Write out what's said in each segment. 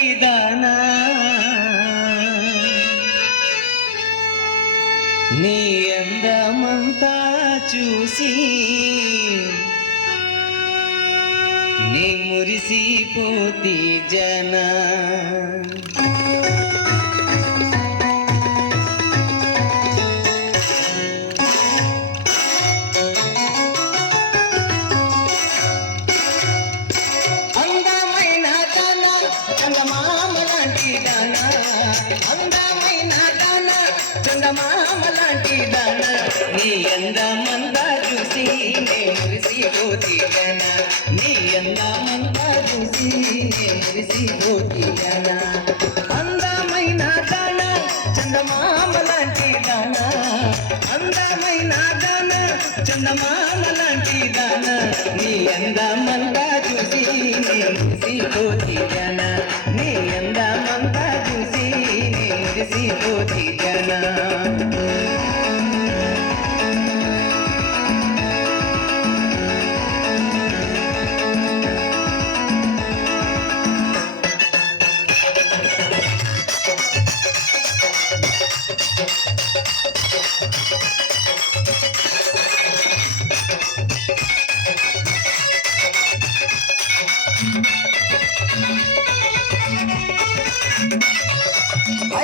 దానా నీ అందమంతా చూసి నీ మురిసిపోతి జనా అందమైన దాన చందమామ లాంటి దాన నీ అందమంతా చూసి నే మురిసిపోతి జన నీ అందమంతా చూసి నే మురిసిపోతి జన అందమైన దాన చందమామ లాంటి దాన అందమైన దాన చందమామ లాంటి దాన నీ అందమంతా చూసి నే మురిసిపోతి జన నీ అందమంతా చూసి నే మురిసిపోతి జన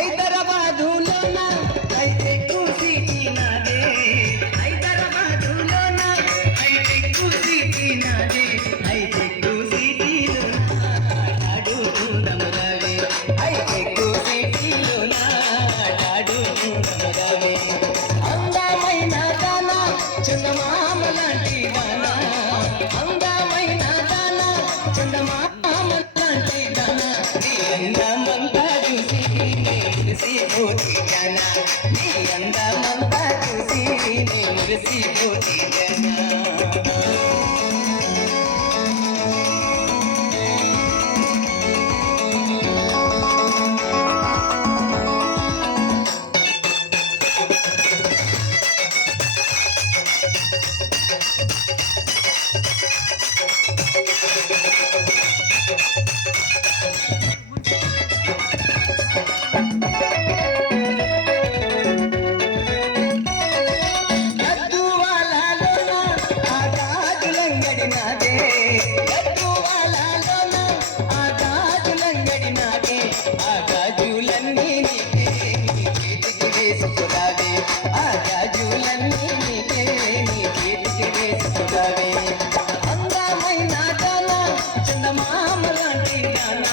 హైదరాబాదులోన హైటెక్కు సిటీ నాదే హైదరాబాదులోన హైటెక్కు సిటీ నాదే హైటెక్కు సిటీలోన ఆడాడు నమరావే హైటెక్కు సిటీలోన ఆడాడు నమరావే అందమైన దాన చందమామ లాంటి దాన అందమైన దాన చందమామ లాంటి దాన నీ అందమంతా చూసి మురిసిపోతి జన నీ అందమంతా చూసి నే మురిసిపోతి జన అందమైన దాన చందమామ లాంటి దాన